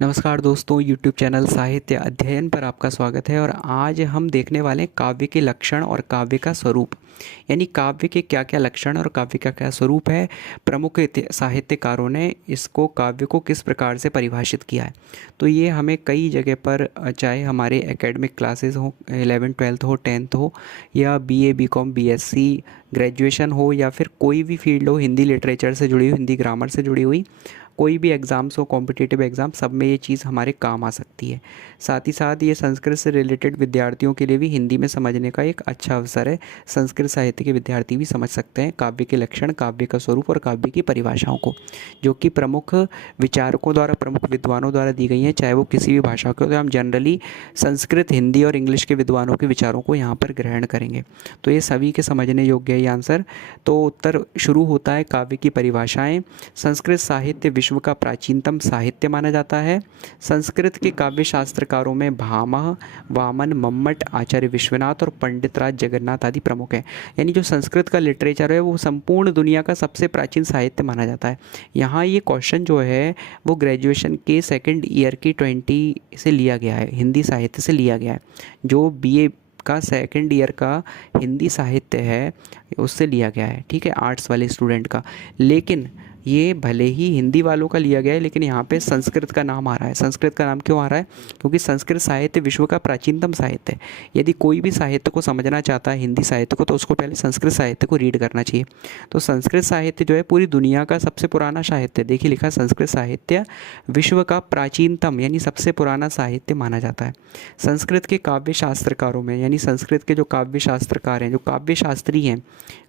नमस्कार दोस्तों, YouTube channel साहित्य अध्ययन पर आपका स्वागत है। और आज हम देखने वाले हैं काव्य के लक्षण और काव्य का स्वरूप, यानी काव्य के क्या क्या लक्षण और काव्य का क्या स्वरूप है। प्रमुख साहित्यकारों ने इसको काव्य को किस प्रकार से परिभाषित किया है। तो ये हमें कई जगह पर, चाहे हमारे एकेडमिक क्लासेस हो, 11th 12th हो, 10th हो, या BA BCom BSc ग्रेजुएशन हो, या फिर कोई भी फील्ड हो, हिंदी लिटरेचर से जुड़ी हुई, हिंदी ग्रामर से जुड़ी हुई कोई भी एग्ज़ाम्स हो, कॉम्पिटिटिव एग्ज़ाम, सब में ये चीज़ हमारे काम आ सकती है। साथ ही साथ ये संस्कृत से रिलेटेड विद्यार्थियों के लिए भी हिंदी में समझने का एक अच्छा अवसर है। संस्कृत साहित्य के विद्यार्थी भी समझ सकते हैं काव्य के लक्षण, काव्य का स्वरूप और काव्य की परिभाषाओं को, जो कि प्रमुख विचारकों द्वारा, प्रमुख विद्वानों द्वारा दी गई हैं, चाहे वो किसी भी भाषा के हो। तो हम जनरली संस्कृत, हिंदी और इंग्लिश के विद्वानों के विचारों को यहाँ पर ग्रहण करेंगे। तो ये सभी के समझने योग्य है ये आंसर। तो उत्तर शुरू होता है, काव्य की परिभाषाएँ। संस्कृत साहित्य विश्व का प्राचीनतम साहित्य माना जाता है। संस्कृत के काव्य शास्त्रकारों में भामह, वामन, मम्मट, आचार्य विश्वनाथ और पंडितराज जगन्नाथ आदि प्रमुख हैं। यानी जो संस्कृत का लिटरेचर है वो संपूर्ण दुनिया का सबसे प्राचीन साहित्य माना जाता है। यहाँ ये क्वेश्चन जो है वो ग्रेजुएशन के सेकंड ईयर की 20 से लिया गया है, हिंदी साहित्य से लिया गया है। जो BA का सेकंड ईयर का हिंदी साहित्य है उससे लिया गया है, ठीक है, आर्ट्स वाले स्टूडेंट का। लेकिन ये भले ही हिंदी वालों का लिया गया है, लेकिन यहाँ पे संस्कृत का नाम आ रहा है। संस्कृत का नाम क्यों आ रहा है? क्योंकि संस्कृत साहित्य विश्व का प्राचीनतम साहित्य है। यदि कोई भी साहित्य को समझना चाहता है, हिंदी साहित्य को, तो उसको पहले संस्कृत साहित्य को रीड करना चाहिए। तो संस्कृत साहित्य जो है पूरी दुनिया का सबसे पुराना साहित्य, देखिए लिखा, संस्कृत साहित्य विश्व का प्राचीनतम यानी सबसे पुराना साहित्य माना जाता है। संस्कृत के काव्य शास्त्रकारों में, यानी संस्कृत के जो काव्य शास्त्रकार हैं, जो काव्य शास्त्री हैं,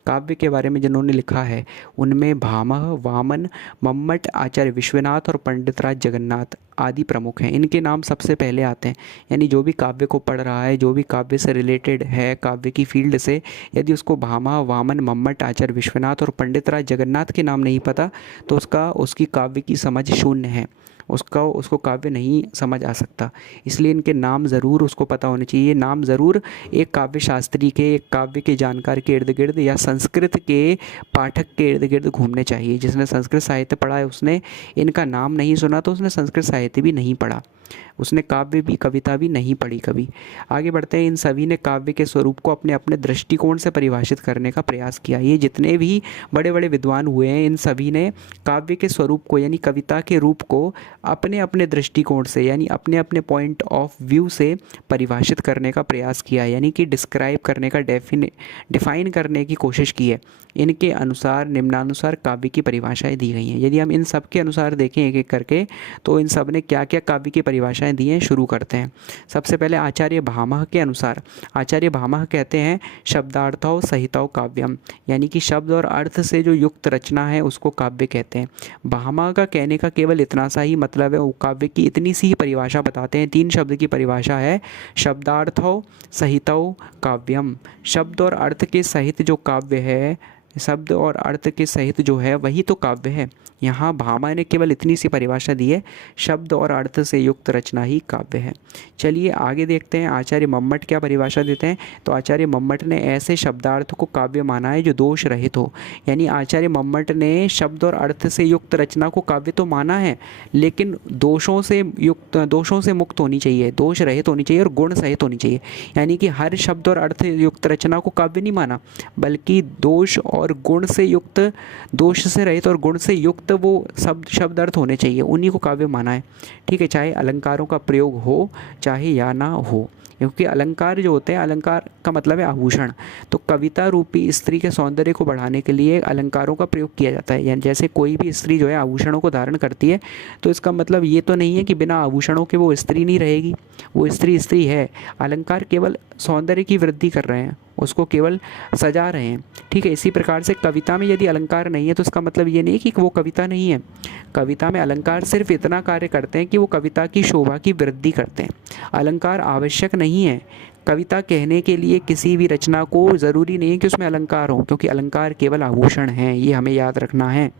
काव्य के बारे में जिन्होंने लिखा है, उनमें भामह, वामन, मम्मट, आचार्य विश्वनाथ और पंडितराज जगन्नाथ आदि प्रमुख हैं। इनके नाम सबसे पहले आते हैं। यानी जो भी काव्य को पढ़ रहा है, जो भी काव्य से रिलेटेड है, काव्य की फील्ड से, यदि उसको भामह, वामन, मम्मट, आचार्य विश्वनाथ और पंडितराज जगन्नाथ के नाम नहीं पता, तो उसकी काव्य की समझ शून्य है, उसको काव्य नहीं समझ आ सकता। इसलिए इनके नाम ज़रूर उसको पता होने चाहिए। ये नाम ज़रूर एक काव्य शास्त्री के, एक काव्य के जानकार के इर्द गिर्द या संस्कृत के पाठक के इर्द गिर्द घूमने चाहिए। जिसने संस्कृत साहित्य पढ़ा है उसने इनका नाम नहीं सुना तो उसने संस्कृत साहित्य भी नहीं पढ़ा, उसने काव्य भी, कविता भी नहीं पढ़ी कभी। आगे बढ़ते हैं। इन सभी ने काव्य के स्वरूप को अपने अपने दृष्टिकोण से परिभाषित करने का प्रयास किया। ये जितने भी बड़े बड़े विद्वान हुए हैं, इन सभी ने काव्य के स्वरूप को, यानी कविता के रूप को अपने अपने दृष्टिकोण से, यानी अपने अपने पॉइंट ऑफ व्यू से परिभाषित करने का प्रयास किया, यानी कि डिस्क्राइब करने का, डिफाइन करने की कोशिश की है। इनके अनुसार निम्नानुसार काव्य की परिभाषाएं दी गई हैं। यदि हम इन सब के अनुसार देखें एक एक करके, तो इन सब ने क्या क्या काव्य की परिभाषाएं दी हैं, शुरू करते हैं। सबसे पहले आचार्य भामह के अनुसार, आचार्य भामह कहते हैं शब्दार्थौ सहितौ काव्यम, यानी कि शब्द और अर्थ से जो युक्त रचना है उसको काव्य कहते हैं। भामह का कहने का केवल इतना सा ही मतलब है, वो काव्य की इतनी सी ही परिभाषा बताते हैं। 3 शब्द की परिभाषा है, शब्दार्थौ सहितौ काव्यम। शब्द और अर्थ के सहित जो काव्य है, शब्द और अर्थ के सहित जो है वही तो काव्य है। यहाँ भामा ने केवल इतनी सी परिभाषा दी है, शब्द और अर्थ से युक्त रचना ही काव्य है। चलिए आगे देखते हैं आचार्य मम्मट क्या परिभाषा देते हैं। तो आचार्य मम्मट ने ऐसे शब्दार्थ को काव्य माना है जो दोष रहित हो। यानी आचार्य मम्मट ने शब्द और अर्थ से युक्त रचना को काव्य तो माना है, लेकिन दोषों से मुक्त होनी चाहिए, दोष रहित होनी चाहिए और गुण सहित होनी चाहिए। यानी कि हर शब्द और अर्थ युक्त रचना को काव्य नहीं माना, बल्कि दोष और गुण से युक्त, दोष से रहित और गुण से युक्त वो शब्द अर्थ होने चाहिए, उन्हीं को काव्य माना है। ठीक है, चाहे अलंकारों का प्रयोग हो चाहे या ना हो, क्योंकि अलंकार जो होते हैं, अलंकार का मतलब है आभूषण। तो कविता रूपी स्त्री के सौंदर्य को बढ़ाने के लिए अलंकारों का प्रयोग किया जाता है। यानी जैसे कोई भी स्त्री जो है आभूषणों को धारण करती है, तो इसका मतलब ये तो नहीं है कि बिना आभूषणों के वो स्त्री नहीं रहेगी, वो स्त्री है। अलंकार केवल सौंदर्य की वृद्धि कर रहे हैं, उसको केवल सजा रहे हैं। ठीक है, इसी प्रकार से कविता में यदि अलंकार नहीं है तो इसका मतलब ये नहीं कि वो कविता नहीं है। कविता में अलंकार सिर्फ इतना कार्य करते हैं कि वो कविता की शोभा की वृद्धि करते हैं। अलंकार आवश्यक नहीं है। कविता कहने के लिए किसी भी रचना को ज़रूरी नहीं है कि उसमें अलंकार हो, क्योंकि अलंकार केवल आभूषण हैं, ये हमें याद रखना है।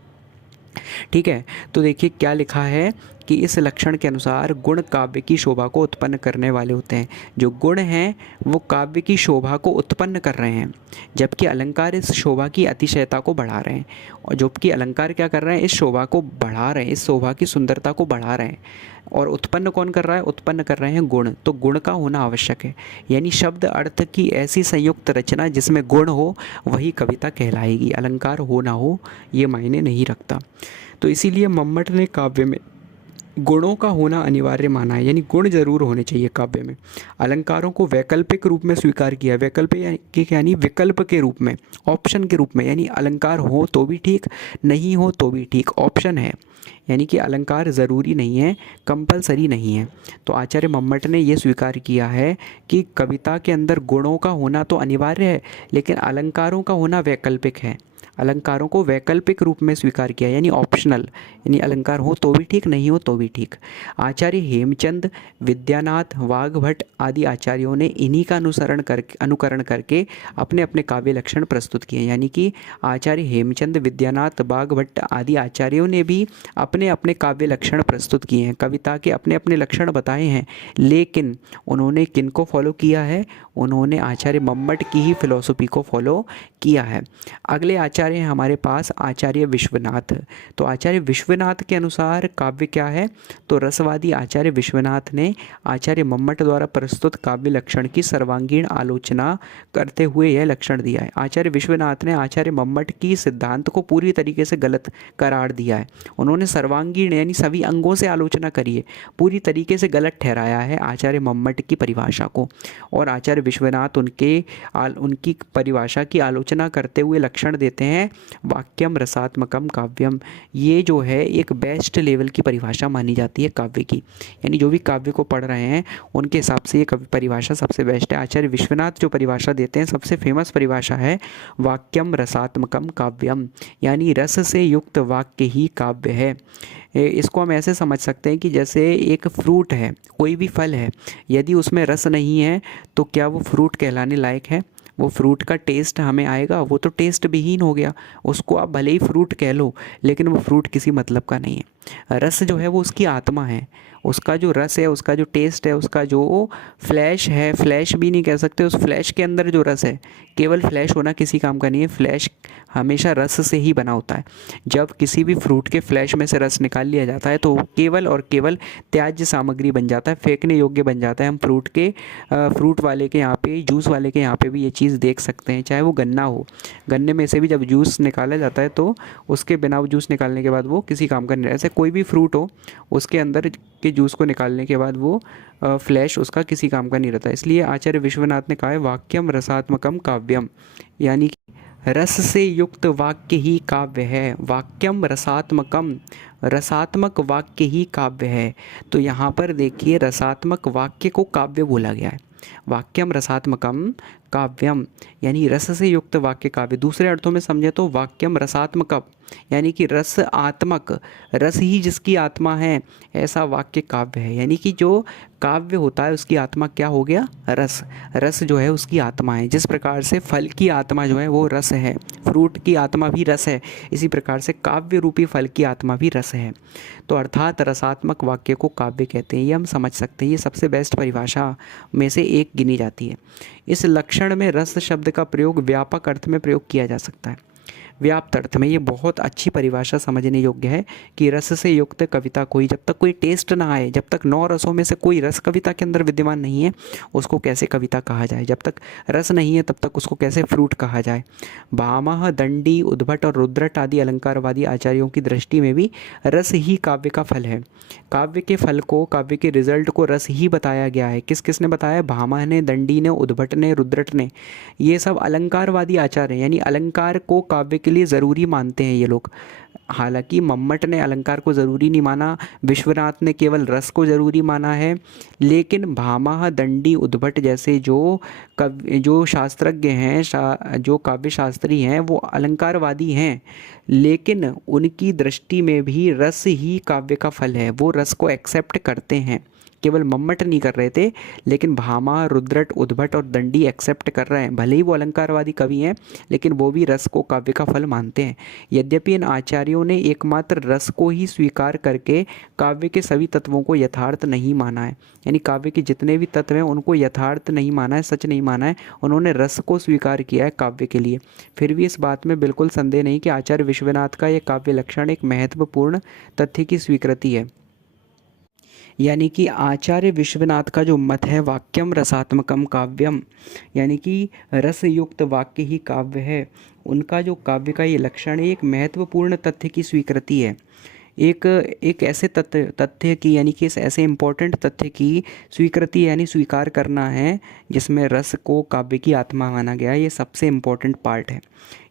ठीक है, तो देखिए क्या लिखा है कि इस लक्षण के अनुसार गुण काव्य की शोभा को उत्पन्न करने वाले होते हैं। जो गुण हैं वो काव्य की शोभा को उत्पन्न कर रहे हैं, जबकि अलंकार इस शोभा की अतिशयता को बढ़ा रहे हैं। और जबकि अलंकार क्या कर रहे हैं, इस शोभा को बढ़ा रहे हैं, इस शोभा की सुंदरता को बढ़ा रहे हैं। और उत्पन्न कौन कर रहा है, उत्पन्न कर रहे हैं गुण। तो गुण का होना आवश्यक है, यानी शब्द अर्थ की ऐसी संयुक्त रचना जिसमें गुण हो वही कविता कहलाएगी। अलंकार हो ना हो ये मायने नहीं रखता। तो इसीलिए मम्मट ने काव्य में गुणों का होना अनिवार्य माना है, यानी गुण जरूर होने चाहिए काव्य में। अलंकारों को वैकल्पिक रूप में स्वीकार किया। वैकल्पिक यानी विकल्प के रूप में, ऑप्शन के रूप में, यानी अलंकार हो तो भी ठीक, नहीं हो तो भी ठीक, ऑप्शन है। यानी कि अलंकार ज़रूरी नहीं है, कंपलसरी नहीं है। तो आचार्य मम्मट ने ये स्वीकार किया है कि कविता के अंदर गुणों का होना तो अनिवार्य है, लेकिन अलंकारों का होना वैकल्पिक है। अलंकारों को वैकल्पिक रूप में स्वीकार किया, यानी ऑप्शनल, यानी अलंकार हो तो भी ठीक, नहीं हो तो भी ठीक। आचार्य हेमचंद, विद्यानाथ, वाघभट्ट आदि आचार्यों ने इन्हीं का अनुकरण करके अपने अपने काव्य लक्षण प्रस्तुत किए। यानी कि आचार्य हेमचंद, विद्यानाथ, वाघभट्ट आदि आचार्यों ने भी अपने अपने काव्य लक्षण प्रस्तुत किए हैं, कविता के अपने अपने लक्षण बताए हैं। लेकिन उन्होंने किनको फॉलो किया है, उन्होंने आचार्य मम्मट की ही फिलॉसफी को फॉलो किया है। अगले आचार्य हैं हमारे पास आचार्य विश्वनाथ। तो आचार्य विश्वनाथ के अनुसार काव्य क्या है, तो रसवादी आचार्य विश्वनाथ ने आचार्य मम्मट द्वारा प्रस्तुत काव्य लक्षण की सर्वांगीण आलोचना करते हुए यह लक्षण दिया है। आचार्य विश्वनाथ ने आचार्य मम्मट की सिद्धांत को पूरी तरीके से गलत करार दिया है। उन्होंने सर्वांगीण यानी सभी अंगों से आलोचना करी है, पूरी तरीके से गलत ठहराया है आचार्य मम्मट की परिभाषा को। और आचार्य विश्वनाथ उनकी परिभाषा की आलोचना करते हुए लक्षण देते हैं वाक्यम रसात्मकम काव्यम। ये जो है एक बेस्ट लेवल की परिभाषा मानी जाती है काव्य की, यानी जो भी काव्य को पढ़ रहे हैं उनके हिसाब से ये परिभाषा सबसे बेस्ट है। आचार्य विश्वनाथ जो परिभाषा देते हैं सबसे फेमस परिभाषा है वाक्यम रसात्मकम काव्यम, यानी रस से युक्त वाक्य ही काव्य है। इसको हम ऐसे समझ सकते हैं कि जैसे एक फ्रूट है, कोई भी फल है, यदि उसमें रस नहीं है तो क्या वो फ्रूट कहलाने लायक है? वो फ्रूट का टेस्ट हमें आएगा, वो तो टेस्ट विहीन हो गया। उसको आप भले ही फ्रूट कह लो, लेकिन वो फ्रूट किसी मतलब का नहीं है। रस जो है वो उसकी आत्मा है, उसका जो रस है, उसका जो टेस्ट है, उसका जो फ्लैश है, फ्लैश भी नहीं कह सकते, उस फ्लैश के अंदर जो रस है, केवल फ्लैश होना किसी काम का नहीं है। फ्लैश हमेशा रस से ही बना होता है। जब किसी भी फ्रूट के फ्लैश में से रस निकाल लिया जाता है तो केवल और केवल त्याज्य सामग्री बन जाता है, फेंकने योग्य बन जाता है। हम फ्रूट वाले के यहाँ पे, जूस वाले के यहाँ पे भी ये चीज़ देख सकते हैं। चाहे वो गन्ना हो, गन्ने में से भी जब जूस निकाला जाता है तो उसके बिना वो जूस निकालने के बाद वो किसी काम का नहीं रहता। ऐसे कोई भी फ्रूट हो, उसके अंदर के जूस को निकालने के बाद वो फ्लैश उसका किसी काम का नहीं रहता। इसलिए आचार्य विश्वनाथ ने कहा है वाक्यम रसात्मकम काव्यम, यानी कि रस से युक्त वाक्य ही काव्य है। वाक्यम रसात्मकम, रसात्मक वाक्य ही काव्य है। तो यहाँ पर देखिए रसात्मक वाक्य को काव्य बोला गया है। वाक्यम रसात्मकम काव्यम, यानी रस से युक्त वाक्य काव्य। दूसरे अर्थों में समझे तो वाक्यम रसात्मकम, यानी कि रस आत्मक, रस ही जिसकी आत्मा है, ऐसा वाक्य काव्य है। यानी कि जो काव्य होता है उसकी आत्मा क्या हो गया? रस। रस जो है उसकी आत्मा है। जिस प्रकार से फल की आत्मा जो है वो रस है, फ्रूट की आत्मा भी रस है, इसी प्रकार से काव्य रूपी फल की आत्मा भी रस है। तो अर्थात रसात्मक वाक्य को काव्य कहते हैं, ये हम समझ सकते हैं। ये सबसे बेस्ट परिभाषा में से एक गिनी जाती है। इस लक्षण में रस शब्द का प्रयोग व्यापक अर्थ में प्रयोग किया जा सकता है। व्याप्त अर्थ में ये बहुत अच्छी परिभाषा समझने योग्य है कि रस से युक्त कविता कोई, जब तक कोई टेस्ट ना आए, जब तक 9 रसों में से कोई रस कविता के अंदर विद्यमान नहीं है, उसको कैसे कविता कहा जाए? जब तक रस नहीं है तब तक उसको कैसे फ्रूट कहा जाए? भामह, दंडी, उद्भट और रुद्रट आदि अलंकारवादी आचार्यों की दृष्टि में भी रस ही काव्य का फल है। काव्य के फल को, काव्य के रिजल्ट को रस ही बताया गया है। किस किस ने बताया? भामह ने, दंडी ने, उद्भट ने, रुद्रट ने। ये सब अलंकारवादी आचार्य हैं, यानी अलंकार को काव्य के लिए ज़रूरी मानते हैं ये लोग। हालांकि मम्मट ने अलंकार को ज़रूरी नहीं माना, विश्वनाथ ने केवल रस को ज़रूरी माना है, लेकिन भामह, दंडी, उद्भट जैसे जो शास्त्रज्ञ हैं, जो काव्य शास्त्री हैं, वो अलंकारवादी हैं, लेकिन उनकी दृष्टि में भी रस ही काव्य का फल है। वो रस को एक्सेप्ट करते हैं। केवल मम्मट नहीं कर रहे थे, लेकिन भामा, रुद्रट, उद्भट और दंडी एक्सेप्ट कर रहे हैं। भले ही वो अलंकारवादी कवि हैं, लेकिन वो भी रस को काव्य का फल मानते हैं। यद्यपि इन आचार्य आचार्यों ने एकमात्र रस को ही स्वीकार करके काव्य के सभी तत्वों को यथार्थ नहीं माना है। यानी काव्य के जितने भी तत्व हैं उनको यथार्थ नहीं माना है, सच नहीं माना है, उन्होंने रस को स्वीकार किया है काव्य के लिए। फिर भी इस बात में बिल्कुल संदेह नहीं कि आचार्य विश्वनाथ का यह काव्य लक्षण एक महत्वपूर्ण तथ्य की स्वीकृति है। यानी कि आचार्य विश्वनाथ का जो मत है, वाक्यम रसात्मकम काव्यम, यानी कि रसयुक्त वाक्य ही काव्य है, उनका जो काव्य का ये लक्षण है एक महत्वपूर्ण तथ्य की स्वीकृति है। एक ऐसे तथ्य की, यानी कि इस ऐसे इम्पोर्टेंट तथ्य की स्वीकृति यानी स्वीकार करना है जिसमें रस को काव्य की आत्मा माना गया। ये सबसे इम्पोर्टेंट पार्ट है,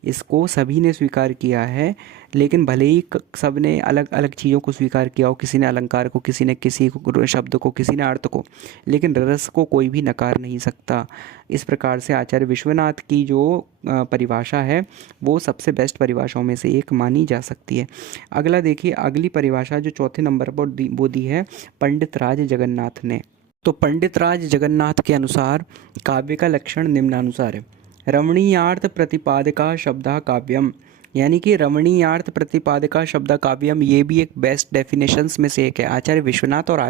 इसको सभी ने स्वीकार किया है। लेकिन भले ही सब ने अलग अलग चीज़ों को स्वीकार किया हो, किसी ने अलंकार को, किसी ने किसी को शब्द को, किसी ने अर्थ को, लेकिन रस को कोई भी नकार नहीं सकता। इस प्रकार से आचार्य विश्वनाथ की जो परिभाषा है वो सबसे बेस्ट परिभाषाओं में से एक मानी जा सकती है। अगला देखिए, अगली परिभाषा जो चौथे नंबर पर वो दी है पंडित राज जगन्नाथ ने। तो पंडित राज जगन्नाथ के अनुसार काव्य का लक्षण निम्नानुसार है। रमणीयार्थ प्रतिपादका शब्दा काव्यम, यानी कि रमणीयार्थ प्रतिपादका शब्द काव्यम, ये भी एक बेस्ट डेफिनेशंस में से एक है। आचार्य विश्वनाथ और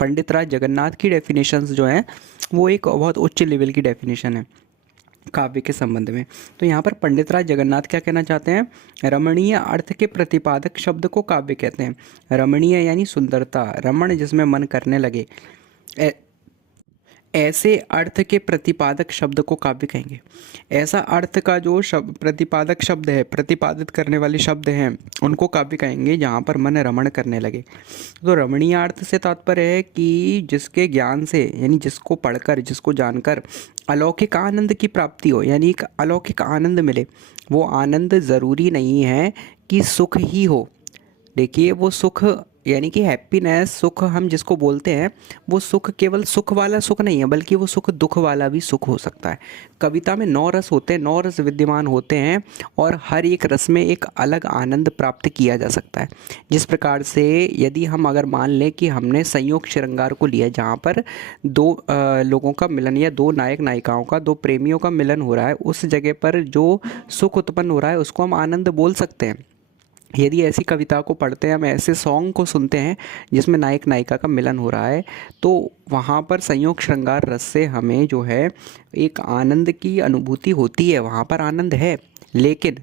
पंडित राज जगन्नाथ की डेफिनेशंस जो हैं वो एक बहुत उच्च लेवल की डेफिनेशन है काव्य के संबंध में। तो यहाँ पर पंडित राज जगन्नाथ क्या कहना चाहते हैं, रमणीय अर्थ के प्रतिपादक शब्द को काव्य कहते हैं। रमणीय यानी सुंदरता, रमण जिसमें मन करने लगे, ऐसे अर्थ के प्रतिपादक शब्द को काव्य कहेंगे। ऐसा अर्थ का जो शब्द प्रतिपादक शब्द है, प्रतिपादित करने वाले शब्द हैं, उनको काव्य कहेंगे जहाँ पर मन रमण करने लगे। तो रमणीय अर्थ से तात्पर्य है कि जिसके ज्ञान से, यानी जिसको पढ़कर, जिसको जानकर अलौकिक आनंद की प्राप्ति हो, यानी एक अलौकिक आनंद मिले। वो आनंद ज़रूरी नहीं है कि सुख ही हो। देखिए, वो सुख यानी कि हैप्पीनेस, सुख हम जिसको बोलते हैं, वो सुख केवल सुख वाला सुख नहीं है, बल्कि वो सुख दुख वाला भी सुख हो सकता है। कविता में 9 रस होते हैं, 9 रस विद्यमान होते हैं और हर एक रस में एक अलग आनंद प्राप्त किया जा सकता है। जिस प्रकार से यदि हम अगर मान लें कि हमने संयोग श्रृंगार को लिया, जहाँ पर दो लोगों का मिलन या दो नायक नायिकाओं का, दो प्रेमियों का मिलन हो रहा है, उस जगह पर जो सुख उत्पन्न हो रहा है उसको हम आनंद बोल सकते हैं। यदि ऐसी कविता को पढ़ते हैं, हम ऐसे सॉन्ग को सुनते हैं जिसमें नायक नायिका का मिलन हो रहा है, तो वहाँ पर संयोग श्रृंगार रस से हमें जो है एक आनंद की अनुभूति होती है, वहाँ पर आनंद है। लेकिन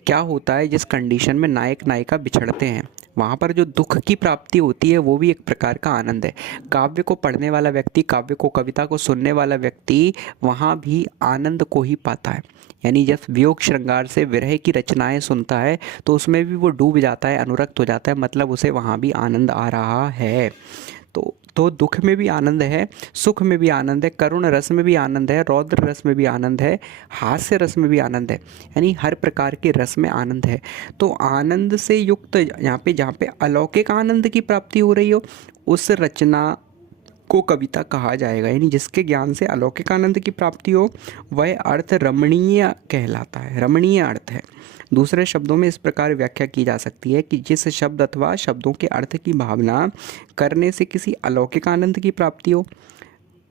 क्या होता है, जिस कंडीशन में नायक नायिका बिछड़ते हैं, वहाँ पर जो दुख की प्राप्ति होती है वो भी एक प्रकार का आनंद है। काव्य को पढ़ने वाला व्यक्ति, काव्य को, कविता को सुनने वाला व्यक्ति वहाँ भी आनंद को ही पाता है। यानी जब वियोग श्रृंगार से विरह की रचनाएं सुनता है तो उसमें भी वो डूब जाता है, अनुरक्त हो जाता है, मतलब उसे वहाँ भी आनंद आ रहा है। तो दुख में भी आनंद है, सुख में भी आनंद है, करुण रस में भी आनंद है, रौद्र रस में भी आनंद है, हास्य रस में भी आनंद है, यानी हर प्रकार के रस में आनंद है। तो आनंद से युक्त यहाँ पे, जहाँ पे अलौकिक आनंद की प्राप्ति हो रही हो, उस रचना को कविता कहा जाएगा। यानी जिसके ज्ञान से अलौकिक आनंद की प्राप्ति हो वह अर्थ रमणीय कहलाता है, रमणीय अर्थ है। दूसरे शब्दों में इस प्रकार व्याख्या की जा सकती है कि जिस शब्द अथवा शब्दों के अर्थ की भावना करने से किसी अलौकिक आनंद की प्राप्ति हो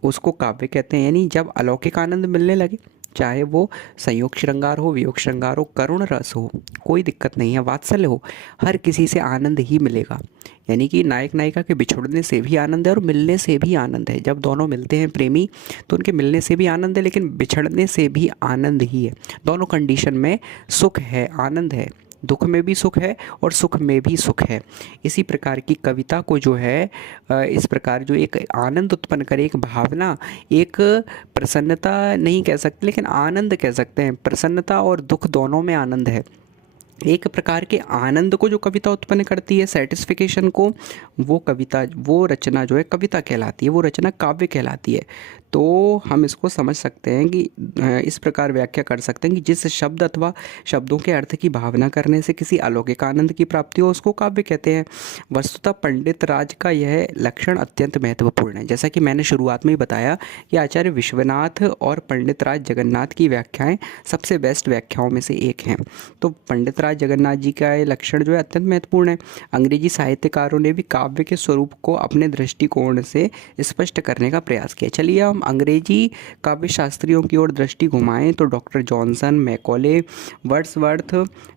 उसको काव्य कहते हैं। यानी जब अलौकिक आनंद मिलने लगे, चाहे वो संयोग श्रृंगार हो, वियोग श्रृंगार हो, करुण रस हो, कोई दिक्कत नहीं है, वात्सल्य हो, हर किसी से आनंद ही मिलेगा। यानी कि नायक नायिका के बिछुड़ने से भी आनंद है और मिलने से भी आनंद है। जब दोनों मिलते हैं प्रेमी तो उनके मिलने से भी आनंद है, लेकिन बिछड़ने से भी आनंद ही है। दोनों कंडीशन में सुख है, आनंद है, दुख में भी सुख है और सुख में भी सुख है। इसी प्रकार की कविता को जो है इस प्रकार जो एक आनंद उत्पन्न करे, एक भावना, एक प्रसन्नता नहीं कह सकते लेकिन आनंद कह सकते हैं। प्रसन्नता और दुख दोनों में आनंद है। एक प्रकार के आनंद को जो कविता उत्पन्न करती है, सेटिस्फिकेशन को, वो कविता, वो रचना जो है कविता कहलाती है, वो रचना काव्य कहलाती है। तो हम इसको समझ सकते हैं कि इस प्रकार व्याख्या कर सकते हैं कि जिस शब्द अथवा शब्दों के अर्थ की भावना करने से किसी अलौकिक आनंद की प्राप्ति हो उसको काव्य कहते हैं। वस्तुतः पंडित राज का यह लक्षण अत्यंत महत्वपूर्ण है। जैसा कि मैंने शुरुआत में ही बताया कि आचार्य विश्वनाथ और पंडित राज जगन्नाथ की व्याख्याएँ सबसे बेस्ट व्याख्याओं में से एक हैं। तो पंडित राज जगन्नाथ जी का ये लक्षण जो है अत्यंत महत्वपूर्ण है। अंग्रेजी साहित्यकारों ने भी काव्य के स्वरूप को अपने दृष्टिकोण से स्पष्ट करने का प्रयास किया। चलिए हम अंग्रेजी काव्य शास्त्रियों की ओर दृष्टि घुमाएं तो doctor Johnson, Macaulay, Wordsworth,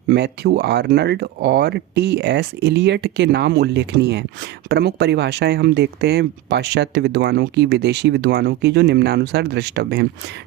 Matthew Arnold और टी.एस. इलियट के नाम उल्लेखनीय हैं। प्रमुख परिभाषाएं हम देखते हैं पाश्चात्य विद्वानों की, विदेशी विद्वानों की, जो निम्नानुसार द्रष्टव्य हैं।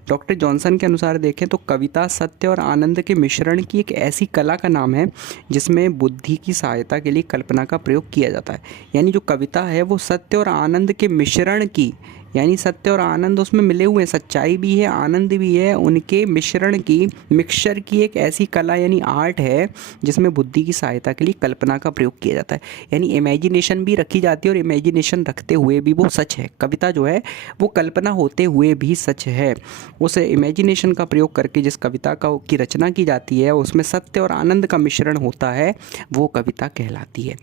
डॉक्टर जॉनसन के अनुसार देखें तो कविता सत्य और आनंद के मिश्रण की एक ऐसी कला का नाम है जिसमें बुद्धि की सहायता के लिए कल्पना का प्रयोग किया जाता है। यानी जो कविता है वो सत्य और आनंद के मिश्रण की, यानी सत्य और आनंद उसमें मिले हुए हैं, सच्चाई भी है आनंद भी है, उनके मिश्रण की, मिक्सचर की एक ऐसी कला यानी आर्ट है जिसमें बुद्धि की सहायता के लिए कल्पना का प्रयोग किया जाता है। यानी इमेजिनेशन भी रखी जाती है और इमेजिनेशन रखते हुए भी वो सच है। कविता जो है वो कल्पना होते हुए भी सच है। उस इमेजिनेशन का प्रयोग करके जिस कविता की रचना की जाती है उसमें सत्य और आनंद का मिश्रण होता है, वो कविता कहलाती है।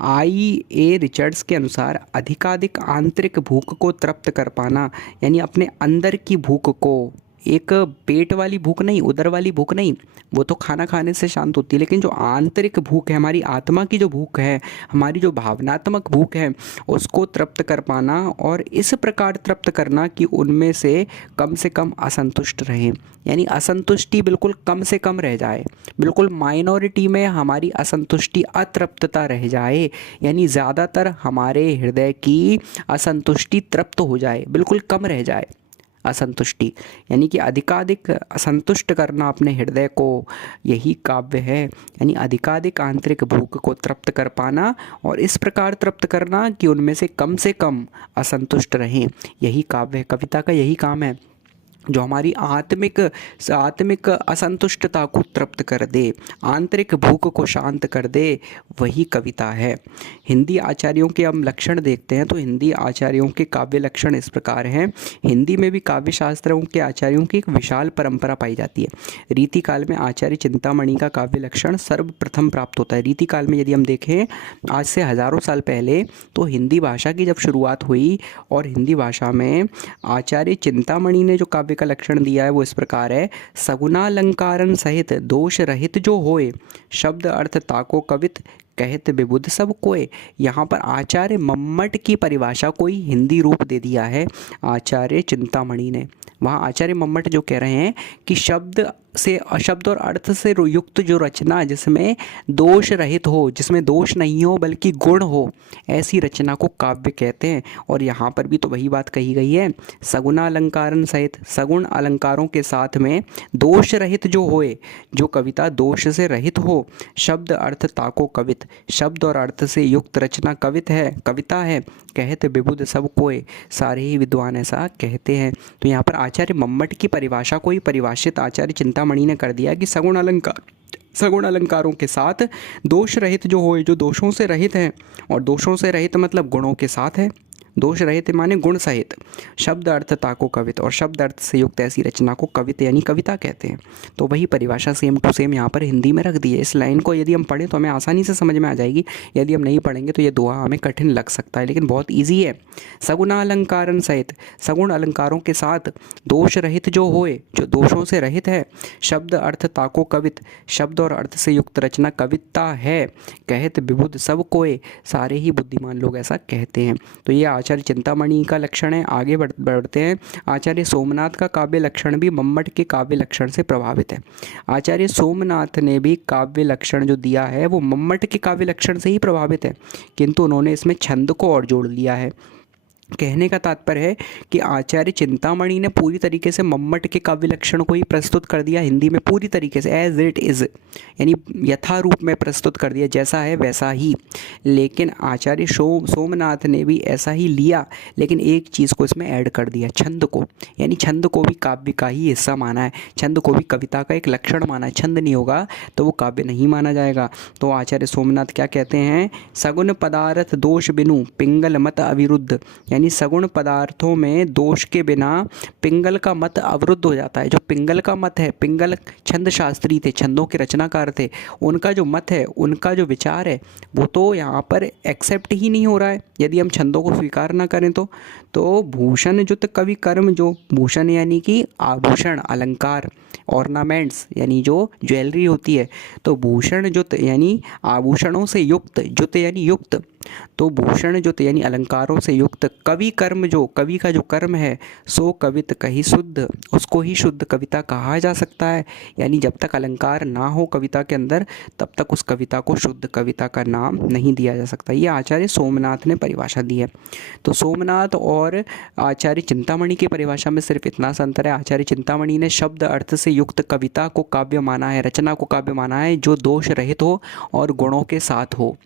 I.A. रिचर्ड्स के अनुसार अधिकाधिक आंतरिक भूख को तृप्त कर पाना, यानी अपने अंदर की भूख को, एक पेट वाली भूख नहीं, उदर वाली भूख नहीं, वो तो खाना खाने से शांत होती है, लेकिन जो आंतरिक भूख है, हमारी आत्मा की जो भूख है, हमारी जो भावनात्मक भूख है, उसको तृप्त कर पाना और इस प्रकार तृप्त करना कि उनमें से कम असंतुष्ट रहें। यानी असंतुष्टि बिल्कुल कम से कम रह जाए, बिल्कुल माइनॉरिटी में हमारी असंतुष्टि, अतृप्तता रह जाए, यानी ज़्यादातर हमारे हृदय की असंतुष्टि तृप्त हो जाए, बिल्कुल कम रह जाए असंतुष्टि, यानी कि अधिकाधिक असंतुष्ट करना अपने हृदय को, यही काव्य है। यानी अधिकाधिक आंतरिक भूख को तृप्त कर पाना और इस प्रकार तृप्त करना कि उनमें से कम असंतुष्ट रहें, यही काव्य है। कविता का यही काम है, जो हमारी आत्मिक असंतुष्टता को तृप्त कर दे, आंतरिक भूख को शांत कर दे, वही कविता है। हिंदी आचार्यों के हम लक्षण देखते हैं तो हिंदी आचार्यों के काव्य लक्षण इस प्रकार हैं। हिंदी में भी काव्य शास्त्रों के आचार्यों की एक विशाल परंपरा पाई जाती है। रीतिकाल में आचार्य चिंतामणि का काव्य लक्षण सर्वप्रथम प्राप्त होता है। रीतिकाल में यदि हम देखें आज से हज़ारों साल पहले, तो हिंदी भाषा की जब शुरुआत हुई और हिंदी भाषा में आचार्य चिंतामणि ने जो काव्य का लक्षण दिया है वो इस प्रकार है। सगुणालंकारन सहित दोष रहित जो होए, शब्द अर्थ ताको कवित कहत विबुध सब कोय। यहाँ पर आचार्य मम्मट की परिभाषा को ही हिंदी रूप दे दिया है आचार्य चिंतामणि ने। वहाँ आचार्य मम्मट जो कह रहे हैं कि शब्द और अर्थ से युक्त जो रचना जिसमें दोष रहित हो, जिसमें दोष नहीं हो बल्कि गुण हो, ऐसी रचना को काव्य कहते हैं। और यहाँ पर भी तो वही बात कही गई है, सगुणालंकारन सहित, सगुण अलंकारों के साथ में दोष रहित जो होए, जो कविता दोष से रहित हो, शब्द अर्थ ताको कवित, शब्द और अर्थ से युक्त रचना कविता है, कहते विबुध सब कोय, सारे ही विद्वान ऐसा कहते हैं। तो यहाँ पर आचार्य मम्मट की परिभाषा को ही परिभाषित आचार्य चिंतामणि ने कर दिया कि सगुण अलंकारों के साथ दोष रहित जो होए, जो दोषों से रहित है, और दोषों से रहित मतलब गुणों के साथ है, दोष रहित माने गुण सहित, शब्द अर्थता को कवित, और शब्द अर्थ से युक्त ऐसी रचना को कवित यानी कविता कहते हैं। तो वही परिभाषा सेम टू सेम यहाँ पर हिंदी में रख दी है। इस लाइन को यदि हम पढ़ें तो हमें आसानी से समझ में आ जाएगी, यदि हम नहीं पढ़ेंगे तो ये दोहा हमें कठिन लग सकता है, लेकिन बहुत ईजी है। सगुणालंकारन सहित, सगुण अलंकारों के साथ, दोष रहित जो होए, जो दोषों से रहित है, शब्द अर्थ ताको कवित, शब्द और अर्थ से युक्त रचना कविता है, कहत विबुध सब कोय, सारे ही बुद्धिमान लोग ऐसा कहते हैं। तो ये आचार्य चिंतामणि का लक्षण है। आगे बढ़ते हैं। आचार्य सोमनाथ का काव्य लक्षण भी मम्मट के काव्य लक्षण से प्रभावित है। आचार्य सोमनाथ ने भी काव्य लक्षण जो दिया है वो मम्मट के काव्य लक्षण से ही प्रभावित है, किंतु उन्होंने इसमें छंद को और जोड़ लिया है। कहने का तात्पर्य है कि आचार्य चिंतामणि ने पूरी तरीके से मम्मट के काव्य लक्षण को ही प्रस्तुत कर दिया हिंदी में, पूरी तरीके से एज इट इज़, यानी यथारूप में प्रस्तुत कर दिया, जैसा है वैसा ही। लेकिन आचार्य सोमनाथ ने भी ऐसा ही लिया, लेकिन एक चीज़ को इसमें ऐड कर दिया, छंद को, यानी छंद को भी काव्य का ही हिस्सा माना है, छंद को भी कविता का एक लक्षण माना है। छंद नहीं होगा तो वो काव्य नहीं माना जाएगा। तो आचार्य सोमनाथ क्या कहते हैं, सगुण पदार्थ दोष बिनु पिंगल मत अविरुद्ध, यानी सगुण पदार्थों में दोष के बिना पिंगल का मत अवरुद्ध हो जाता है। जो पिंगल का मत है, पिंगल छंद शास्त्री थे, छंदों के रचनाकार थे, उनका जो मत है, उनका जो विचार है, वो तो यहाँ पर एक्सेप्ट ही नहीं हो रहा है यदि हम छंदों को स्वीकार ना करें तो भूषण जुत कवि कर्म, जो भूषण यानी कि आभूषण, अलंकार, ऑर्नामेंट्स यानी जो ज्वेलरी होती है, तो भूषण जुत यानी आभूषणों से युक्त, जुत यानी युक्त, तो भूषण जो यानी अलंकारों से युक्त कवि कर्म, जो कवि का जो कर्म है, सो कवित कही शुद्ध, उसको ही शुद्ध कविता कहा जा सकता है। यानी जब तक अलंकार ना हो कविता के अंदर, तब तक उस कविता को शुद्ध कविता का नाम नहीं दिया जा सकता। ये आचार्य सोमनाथ ने परिभाषा दी है। तो सोमनाथ और आचार्य चिंतामणि की परिभाषा में सिर्फ इतना सा अंतर है। आचार्य चिंतामणि ने शब्द अर्थ से युक्त कविता को काव्य माना है, रचना को काव्य माना है, जो दोष रहित हो और गुणों के साथ हो।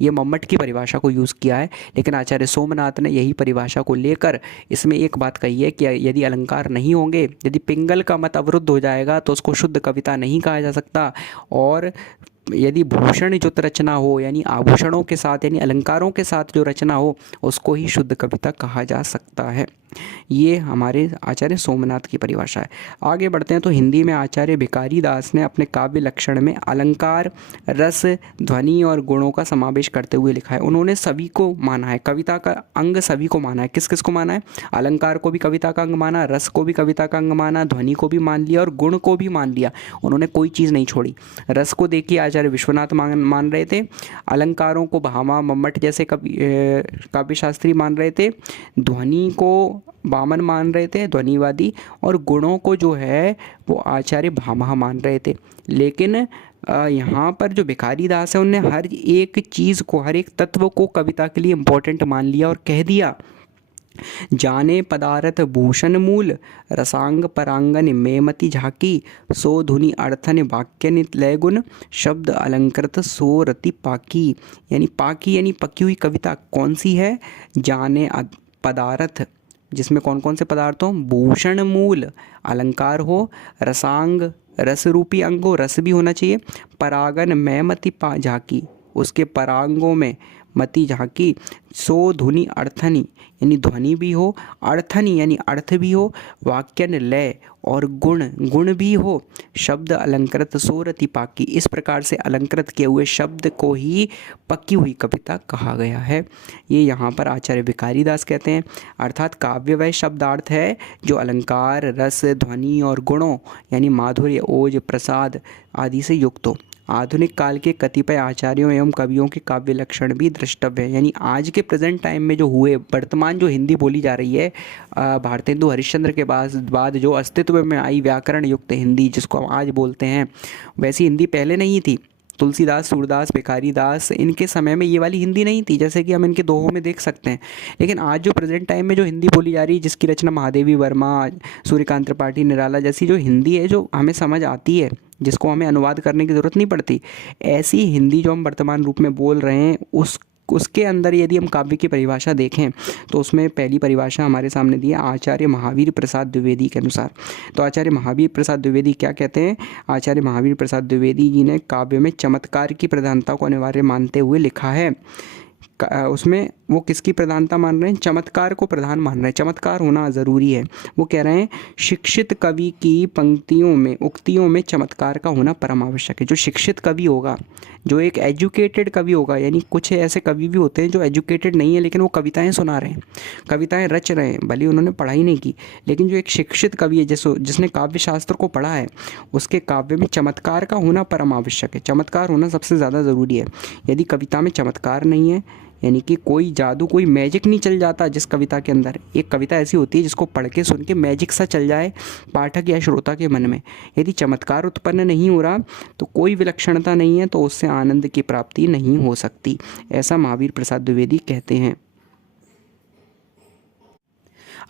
ये मम्मट की परिभाषा को यूज़ किया है। लेकिन आचार्य सोमनाथ ने यही परिभाषा को लेकर इसमें एक बात कही है कि यदि अलंकार नहीं होंगे, यदि पिंगल का मत अवरुद्ध हो जाएगा तो उसको शुद्ध कविता नहीं कहा जा सकता। और यदि भूषण युक्त रचना हो, यानी आभूषणों के साथ यानी अलंकारों के साथ जो रचना हो, उसको ही शुद्ध कविता कहा जा सकता है। ये हमारे आचार्य सोमनाथ की परिभाषा है। आगे बढ़ते हैं तो हिंदी में आचार्य भिखारी दास ने अपने काव्य लक्षण में अलंकार, रस, ध्वनि और गुणों का समावेश करते हुए लिखा है। उन्होंने सभी को माना है, कविता का अंग सभी को माना है। किस किस को माना है? अलंकार को भी कविता का अंग माना, रस को भी कविता का अंग माना, ध्वनि को भी मान लिया और गुण को भी मान लिया। उन्होंने कोई चीज़ नहीं छोड़ी। रस को देखिए आचार्य विश्वनाथ मान रहे थे, अलंकारों को भामा, मम्मट जैसे काव्य शास्त्री मान रहे थे, ध्वनि को वामन मान रहे थे, ध्वनिवादी, और गुणों को जो है वो आचार्य भामा मान रहे थे। लेकिन यहाँ पर जो भिखारी दास है, उनने हर एक चीज़ को, हर एक तत्व को कविता के लिए इम्पोर्टेंट मान लिया और कह दिया, जाने पदारथ भूषण मूल, रसांग परांगन मेमति झाकी, सो धुनि अर्थन वाक्य नित लय गुण, शब्द अलंकृत सो रति पाकी। यानी पाकी यानी पकी हुई कविता कौन सी है? जाने पदार्थ, जिसमें कौन कौन से पदार्थ हो? भूषण मूल अलंकार हो, रसांग रस रूपी अंग हो, रस भी होना चाहिए, परागन में मति झाकी, उसके परांगों में मति झाकी, सो धुनि अर्थनी यानी ध्वनि भी हो, अर्थनी यानी अर्थ भी हो, वाक्यन लय और गुण भी हो, शब्द अलंकृत सो रति पाकी। इस प्रकार से अलंकृत किए हुए शब्द को ही पकी हुई कविता कहा गया है। ये यहाँ पर आचार्य भिखारी दास कहते हैं। अर्थात काव्य वह शब्दार्थ है जो अलंकार, रस, ध्वनि और गुणों यानी माधुर्य, ओज, प्रसाद आदि से युक्त हो। आधुनिक काल के कतिपय आचार्यों एवं कवियों के काव्य लक्षण भी द्रष्टव्य है। यानी आज के प्रेजेंट टाइम में जो हुए, वर्तमान जो हिंदी बोली जा रही है, भारतेंदु हरिश्चंद्र के बाद जो अस्तित्व में आई व्याकरण युक्त हिंदी जिसको हम आज बोलते हैं, वैसी हिंदी पहले नहीं थी। तुलसीदास, सूरदास, भिखारी दास, इनके समय में ये वाली हिंदी नहीं थी, जैसे कि हम इनके दोहों में देख सकते हैं। लेकिन आज जो प्रेजेंट टाइम में जो हिंदी बोली जा रही है, जिसकी रचना महादेवी वर्मा, सूर्यकांत त्रिपाठी, निराला जैसी जो हिंदी है, जो हमें समझ आती है, जिसको हमें अनुवाद करने की ज़रूरत नहीं पड़ती, ऐसी हिंदी जो हम वर्तमान रूप में बोल रहे हैं, उसके अंदर यदि हम काव्य की परिभाषा देखें तो उसमें पहली परिभाषा हमारे सामने दी है आचार्य महावीर प्रसाद द्विवेदी के अनुसार। तो आचार्य महावीर प्रसाद द्विवेदी क्या कहते हैं? आचार्य महावीर प्रसाद द्विवेदी जी ने काव्य में चमत्कार की प्रधानता को अनिवार्य मानते हुए लिखा है। उसमें वो किसकी प्रधानता मान रहे हैं? चमत्कार को प्रधान मान रहे हैं। चमत्कार होना ज़रूरी है। वो कह रहे हैं शिक्षित कवि की पंक्तियों में, उक्तियों में चमत्कार का होना परम आवश्यक है। जो शिक्षित कवि होगा, जो एक एजुकेटेड कवि होगा, यानी कुछ ऐसे कवि भी होते हैं जो एजुकेटेड नहीं है लेकिन वो कविताएं सुना रहे हैं, कविताएं रच रहे हैं, भले उन्होंने पढ़ाई नहीं की, लेकिन जो एक शिक्षित कवि है, जिसने काव्य शास्त्र को पढ़ा है, उसके काव्य में चमत्कार का होना परम आवश्यक है। चमत्कार होना सबसे ज़्यादा ज़रूरी है। यदि कविता में चमत्कार नहीं है, यानी कि कोई जादू, कोई मैजिक नहीं चल जाता जिस कविता के अंदर, एक कविता ऐसी होती है जिसको पढ़ के सुन के मैजिक सा चल जाए पाठक या श्रोता के मन में, यदि चमत्कार उत्पन्न नहीं हो रहा तो कोई विलक्षणता नहीं है, तो उससे आनंद की प्राप्ति नहीं हो सकती। ऐसा महावीर प्रसाद द्विवेदी कहते हैं।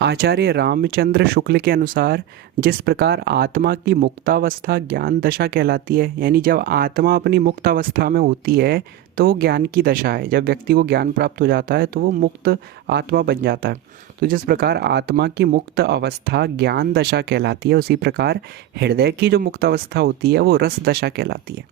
आचार्य रामचंद्र शुक्ल के अनुसार जिस प्रकार आत्मा की मुक्तावस्था ज्ञान दशा कहलाती है, यानी जब आत्मा अपनी मुक्तावस्था में होती है तो वो ज्ञान की दशा है। जब व्यक्ति को ज्ञान प्राप्त हो जाता है तो वो मुक्त आत्मा बन जाता है। तो जिस प्रकार आत्मा की मुक्त अवस्था ज्ञान दशा कहलाती है, उसी प्रकार हृदय की जो मुक्त अवस्था होती है वो रस दशा कहलाती है।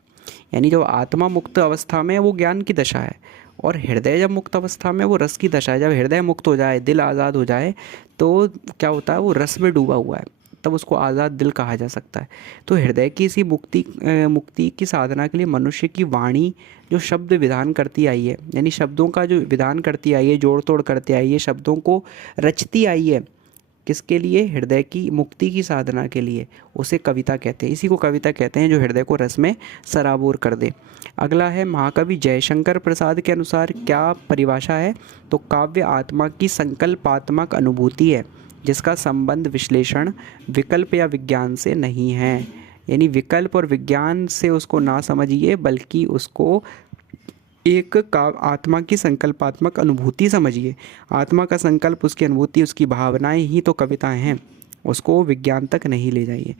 यानी जो आत्मा मुक्त अवस्था में है वो ज्ञान की दशा है, और हृदय जब मुक्त अवस्था में वो रस की दशा है। जब हृदय मुक्त हो जाए, दिल आज़ाद हो जाए, तो क्या होता है? वो रस में डूबा हुआ है, तब उसको आज़ाद दिल कहा जा सकता है। तो हृदय की इसी मुक्ति की साधना के लिए मनुष्य की वाणी जो शब्द विधान करती आई है, यानी शब्दों का जो विधान करती आई है, जोड़ तोड़ करती आई है, शब्दों को रचती आई है, किसके लिए? हृदय की मुक्ति की साधना के लिए, उसे कविता कहते हैं। इसी को कविता कहते हैं जो हृदय को रस में सराबोर कर दे। अगला है महाकवि जयशंकर प्रसाद के अनुसार क्या परिभाषा है? तो काव्य आत्मा की संकल्पात्मक अनुभूति है जिसका संबंध विश्लेषण, विकल्प या विज्ञान से नहीं है। यानी विकल्प और विज्ञान से उसको ना समझिए, बल्कि उसको एक आत्मा की संकल्पात्मक अनुभूति समझिए। आत्मा का संकल्प, उसकी अनुभूति, उसकी भावनाएं ही तो कविताएं हैं, उसको विज्ञान तक नहीं ले जाइए।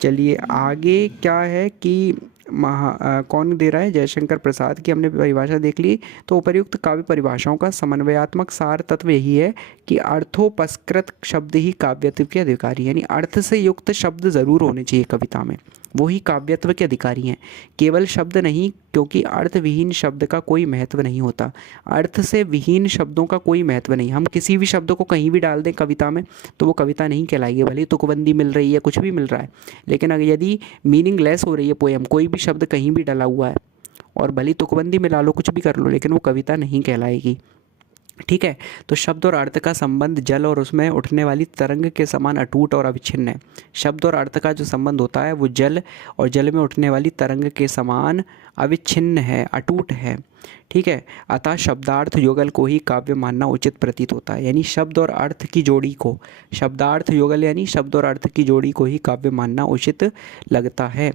चलिए आगे क्या है कि कौन दे रहा है? जयशंकर प्रसाद की हमने परिभाषा देख ली। तो उपर्युक्त काव्य परिभाषाओं का समन्वयात्मक सार तत्व यही है कि अर्थोपस्कृत शब्द ही काव्यत्व के अधिकारी, यानी अर्थ से युक्त शब्द ज़रूर होने चाहिए कविता में, वो ही काव्यत्व के अधिकारी हैं, केवल शब्द नहीं, क्योंकि अर्थ विहीन शब्द का कोई महत्व नहीं होता। अर्थ से विहीन शब्दों का कोई महत्व नहीं। हम किसी भी शब्द को कहीं भी डाल दें कविता में तो वो कविता नहीं कहलाएगी, भले ही तुकबंदी मिल रही है, कुछ भी मिल रहा है, लेकिन अगर यदि मीनिंगलेस हो रही है पोएम, कोई भी शब्द कहीं भी डाला हुआ है और भले ही तुकबंदी मिला लो, कुछ भी कर लो, लेकिन वो कविता नहीं कहलाएगी। ठीक है, तो शब्द और अर्थ का संबंध जल और उसमें उठने वाली तरंग के समान अटूट और अविच्छिन्न है। शब्द और अर्थ का जो संबंध होता है वो जल और जल में उठने वाली तरंग के समान अविच्छिन्न है, अटूट है। ठीक है, अतः शब्दार्थ युगल को ही काव्य मानना उचित प्रतीत होता है। यानी शब्द और अर्थ की जोड़ी को, शब्दार्थ युगल यानी शब्द और अर्थ की जोड़ी को ही काव्य मानना उचित लगता है।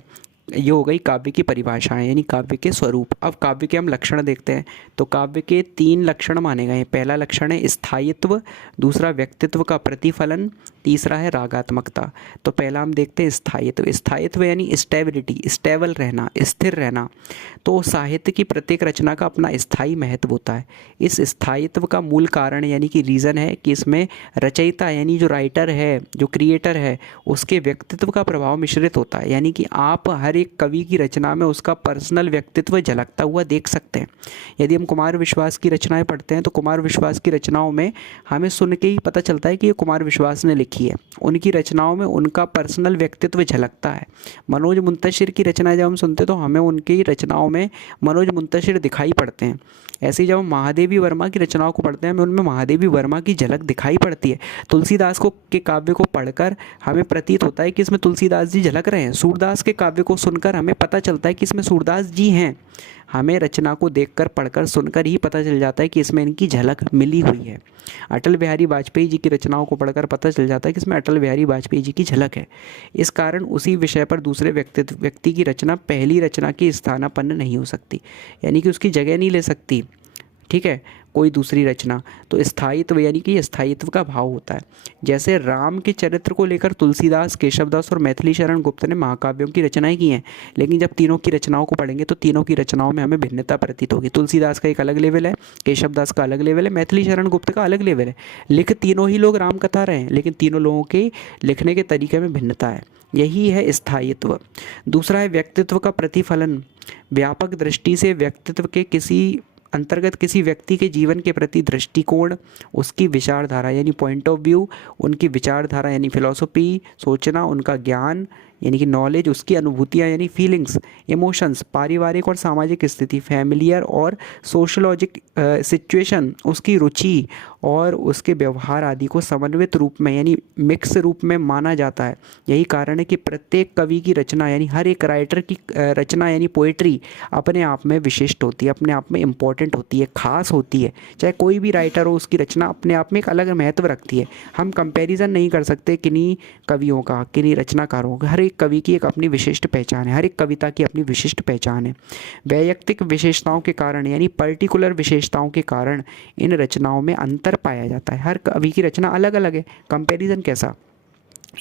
ये हो गई काव्य की परिभाषाएं, यानी काव्य के स्वरूप। अब काव्य के हम लक्षण देखते हैं। तो काव्य के 3 लक्षण माने गए हैं। पहला लक्षण है स्थायित्व, दूसरा व्यक्तित्व का प्रतिफलन, तीसरा है रागात्मकता। तो पहला हम देखते हैं स्थायित्व। स्थायित्व यानी स्टेबिलिटी, स्टेबल रहना, स्थिर रहना। तो साहित्य की प्रत्येक रचना का अपना स्थायी महत्व होता है। इस स्थायित्व का मूल कारण यानी कि रीज़न है कि इसमें रचयिता यानी जो राइटर है, जो क्रिएटर है, उसके व्यक्तित्व का प्रभाव मिश्रित होता है। यानी कि आप हर एक कवि की रचना में उसका पर्सनल व्यक्तित्व झलकता हुआ देख सकते हैं। यदि हम कुमार विश्वास की रचनाएं पढ़ते हैं तो कुमार विश्वास की रचनाओं में हमें सुन के ही पता चलता है कि ये कुमार विश्वास ने लिखी है। उनकी रचनाओं में उनका पर्सनल व्यक्तित्व झलकता है। मनोज मुंतशिर की रचनाएं जब हम सुनते हैं तो हमें उनकी रचनाओं में मनोज मुंतशिर दिखाई पड़ते हैं। ऐसे ही जब हम महादेवी वर्मा की रचनाओं को पढ़ते हैं हमें उनमें महादेवी वर्मा की झलक दिखाई पड़ती है। तुलसीदास को के काव्य को पढ़कर हमें प्रतीत होता है कि इसमें तुलसीदास जी झलक रहे हैं। सूरदास के काव्य को सुनकर हमें पता चलता है कि इसमें सूरदास जी हैं। हमें रचना को देखकर, पढ़कर, सुनकर ही पता चल जाता है कि इसमें इनकी झलक मिली हुई है। अटल बिहारी वाजपेयी जी की रचनाओं को पढ़कर पता चल जाता है कि इसमें अटल बिहारी वाजपेयी जी की झलक है। इस कारण उसी विषय पर दूसरे व्यक्ति की रचना पहली रचना की स्थानापन्न नहीं हो सकती, यानी कि उसकी जगह नहीं ले सकती। ठीक है, कोई दूसरी रचना। तो स्थायित्व यानी कि स्थायित्व का भाव होता है। जैसे राम के चरित्र को लेकर तुलसीदास, केशवदास और मैथिली शरण गुप्त ने महाकाव्यों की रचनाएं की हैं, लेकिन जब तीनों की रचनाओं को पढ़ेंगे तो तीनों की रचनाओं में हमें भिन्नता प्रतीत होगी। तुलसीदास का एक अलग लेवल है, केशवदास का अलग लेवल है, मैथिली शरण गुप्त का अलग लेवल है। लिख तीनों ही लोग राम कथा रहे हैं, लेकिन तीनों लोगों के लिखने के तरीके में भिन्नता है। यही है स्थायित्व। दूसरा है व्यक्तित्व का प्रतिफलन। व्यापक दृष्टि से व्यक्तित्व के किसी अंतर्गत किसी व्यक्ति के जीवन के प्रति दृष्टिकोण, उसकी विचारधारा यानी पॉइंट ऑफ व्यू, उनकी विचारधारा यानी फिलॉसफी, सोचना, उनका ज्ञान यानी कि नॉलेज, उसकी अनुभूतियाँ यानी फीलिंग्स, इमोशंस, पारिवारिक और सामाजिक स्थिति, फैमिलियर और सोशलॉजिक सिचुएशन, उसकी रुचि और उसके व्यवहार आदि को समन्वित रूप में यानी मिक्स रूप में माना जाता है। यही कारण है कि प्रत्येक कवि की रचना यानी हर एक राइटर की रचना यानी पोएट्री अपने आप में विशिष्ट होती है, अपने आप में इम्पॉर्टेंट होती है, खास होती है। चाहे कोई भी राइटर हो, उसकी रचना अपने आप में एक अलग महत्व रखती है। हम कंपैरिजन नहीं कर सकते किन्हीं कवियों का, किन्हीं रचनाकारों का। हर एक कवि की एक अपनी विशिष्ट पहचान है, हर एक कविता की अपनी विशिष्ट पहचान है। वैयक्तिक विशेषताओं के कारण यानी पर्टिकुलर विशेषताओं के कारण इन रचनाओं में अंतर पाया जाता है। हर कवि की रचना अलग अलग है, कंपैरिजन कैसा?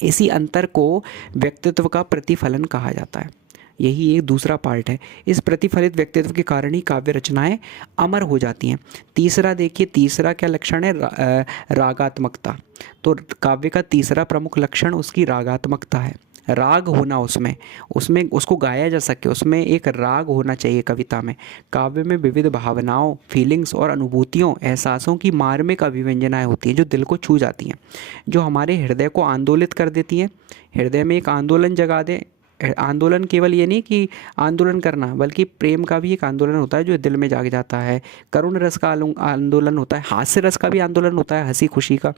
इसी अंतर को व्यक्तित्व का प्रतिफलन कहा जाता है। यही एक दूसरा पार्ट है। इस प्रतिफलित व्यक्तित्व के कारण ही काव्य रचनाएं अमर हो जाती हैं। तीसरा देखिए, तीसरा क्या लक्षण है? रागात्मकता। तो काव्य का तीसरा प्रमुख लक्षण उसकी रागात्मकता है। राग होना उसमें उसको गाया जा सके, उसमें एक राग होना चाहिए कविता में। काव्य में विविध भावनाओं, फीलिंग्स और अनुभूतियों, एहसासों की मार्मिक अभिव्यंजनाएं होती हैं जो दिल को छू जाती हैं, जो हमारे हृदय को आंदोलित कर देती हैं, हृदय में एक आंदोलन जगा दें, आंदोलन केवल ये नहीं कि आंदोलन करना, बल्कि प्रेम का भी एक आंदोलन होता है जो दिल में जाग जाता है। करुण रस का आंदोलन होता है, हास्य रस का भी आंदोलन होता है, हंसी खुशी का।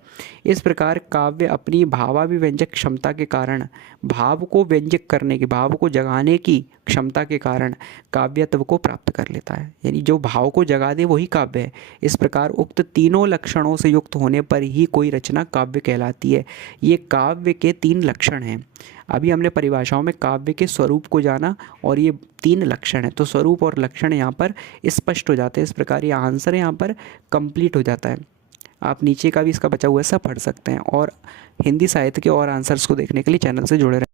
इस प्रकार काव्य अपनी भावाभिव्यंजक क्षमता के कारण, भाव को व्यंजक करने की, भाव को जगाने की क्षमता के कारण काव्यत्व को प्राप्त कर लेता है। यानी जो भाव को जगा दे वही काव्य है। इस प्रकार उक्त तीनों लक्षणों से युक्त होने पर ही कोई रचना काव्य कहलाती है। ये काव्य के 3 लक्षण हैं। अभी हमने परिभाषाओं में काव्य के स्वरूप को जाना और ये 3 लक्षण हैं, तो स्वरूप और लक्षण यहाँ पर स्पष्ट हो जाते हैं। इस प्रकार ये आंसर यहाँ पर कंप्लीट हो जाता है। आप नीचे का भी इसका बचा हुआ है सब पढ़ सकते हैं, और हिंदी साहित्य के और आंसर्स को देखने के लिए चैनल से जुड़े रहें।